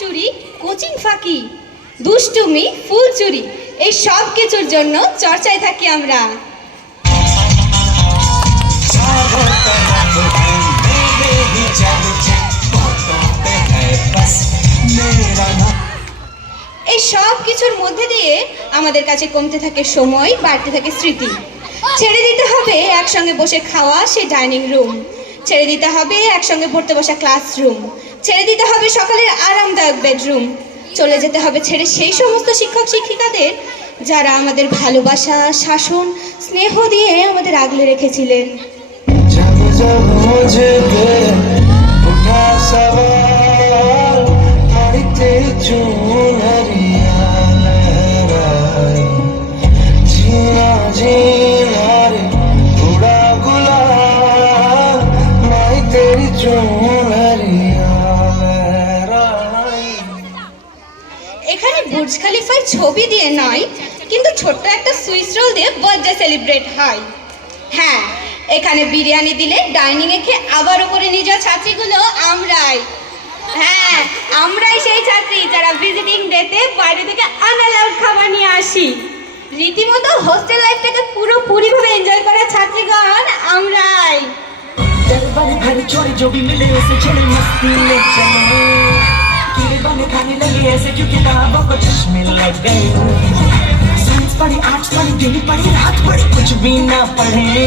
চুরি, কোচিং ফাঁকি, দুষ্টুমি, ফুল চুরি, এই সব কিছুর জন্য চর্চায় থাকি আমরা। এই সব কিছুর মধ্যে দিয়ে আমাদের কাছে কমতে থাকে সময়, বাড়তে থাকে স্মৃতি। ছেড়ে দিতে হবে একসঙ্গে বসে খাওয়া সে ডাইনিং রুম। ছেড়ে দিতে হবে একসঙ্গে পড়তে বসা ক্লাসরুম ছেড়ে দিতে হবে সকালের আরামদায়ক বেডরুম। চলে যেতে হবে ছেড়ে সেই সমস্ত শিক্ষক, শিক্ষিকাদের যারা আমাদের ভালোবাসা, শাসন, স্নেহ দিয়ে আমাদের আগলে রেখেছিলেন। जब এখানে বুর্জ খালিফায় ছবি দিয়ে নয় কিন্তু ছোট্ট একটা সুইস রোল দিয়ে বার্থডে সেলিব্রেট হয়। হ্যাঁ এখানে বিরিয়ানি দিলে ডাইনিংয়ে খেয়ে আবার উপরে নিয়ে যাওয়া ছাত্রীগুলো আমরাই। হ্যাঁ আমরাই সেই ছাত্রী যারা ভিজিটিং ডেতে বাইরে থেকে আনালাউড খাবার নিয়ে আসি। রীতিমতো হোস্টেল লাইফটাকে পুরোপুরিভাবে এনজয় করা ছাত্রীগণ আমরাই। ভারী মিলে চলে ऐसे क्यों किताबों को चश्मे लग गए। साइंस पढ़ी आर्ट्स पढ़ी दिन पढ़ी रात पढ़ी कुछ भी ना पढ़े।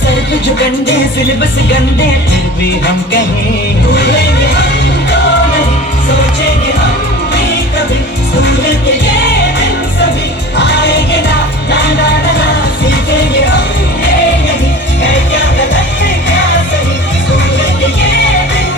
सर कुछ गंदे, सिलेबस गंदे, फिर भी हम कहें।